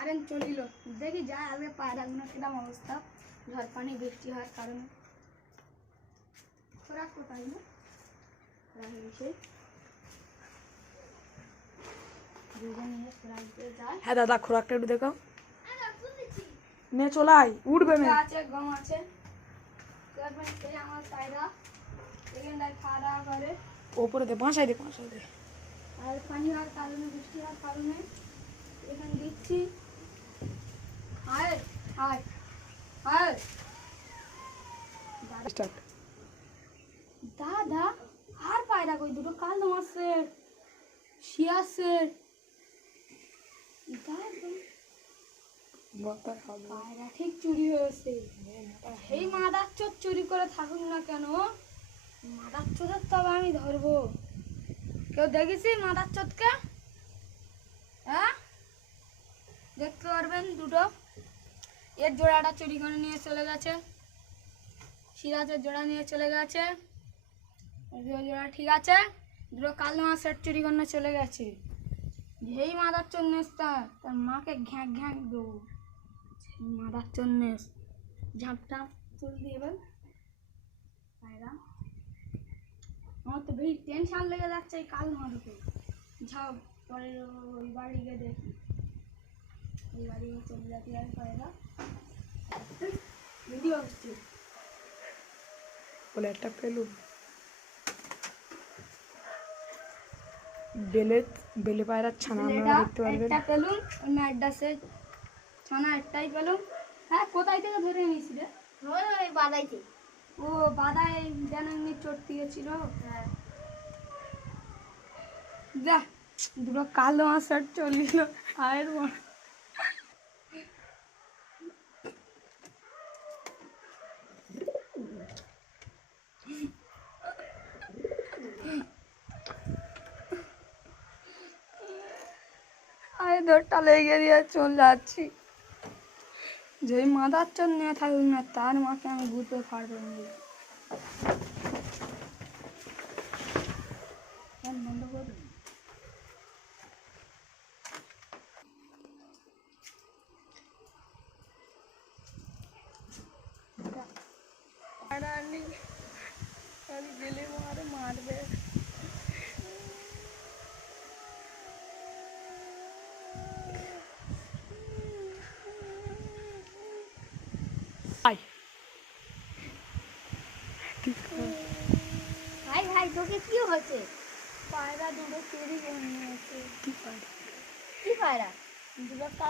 current চলিল দেখি যায় আগে পায়রাগুলো কিরম অবস্থা ঝড় পানি বৃষ্টি হওয়ার কারণে খোরাক কোথায় না হ্যাঁ দাদা খোরাকটা একটু দেখো নে চলাই উঠবে না আছে গম আছে আমার পায়রা এখানটায় খাওয়া দাওয়া করে ওপরে দে বাসায় দে আর পানি হওয়ার কারণে বৃষ্টি হওয়ার কারণে এখানে দিচ্ছি স্টার্ট দাদা আর পায়রা কই দুটো কালো মাছের শিয়াসের পায়রা ঠিক চুরি হয়েছে এই মাদার চোর চুরি করে থাকুক না কেন মাদার চোরের তবে আমি ধরবো কেউ দেখেছি মাদার চোরকে হ্যাঁ দেখতে পারবেন দুটো এর জোড়াটা চুরি করে নিয়ে চলে গেছে সিরাজের জোড়া নিয়ে চলে গেছে জোড়া ঠিক আছে দুটো কালো মাছের চুরি করে চলে গেছে যেই মাদার চোর নেস্তা তার মাকে ঘ্যাঁক ঘ্যাঁক দেবো মাদার চোর নেস ঝাঁপটা তুল দিয়ে এবার পায়রা আমার তো বেশি টেনশন লেগে যাচ্ছে এই কাল মারুকে যাও পরে ওই বাড়ি গিয়ে দেখি ওই বাড়ি চলে যাতে আর পায়রা ভিডিও হচ্ছে বলে একটা পেলুম বেলে পায়রার ছানা আপনারা দেখতে পারবেন একটা পেলুম অন্য একটা সে ছানা একটাই পেলুম হ্যাঁ কোথায় থেকে ধরে নিয়েছি রে ওই বাদাইতে ও বাদাই যেন এমনি চড়তে গেছিল হ্যাঁ যা দুটো কালো মাছের চলিল আয়ের আয় দৌড়টা লেগে দিয়ে চলে যাচ্ছি যেই মাদার চোর নিয়ে থাকুক না তার মাকে আমি ঘুরতে পারবো না বন্ধ করে গেলে মারবে ভাই ভাই তোকে কি হয়েছে পায়রা দুটো চুরি করে নিয়েছে কি পায়রা দুটো কাল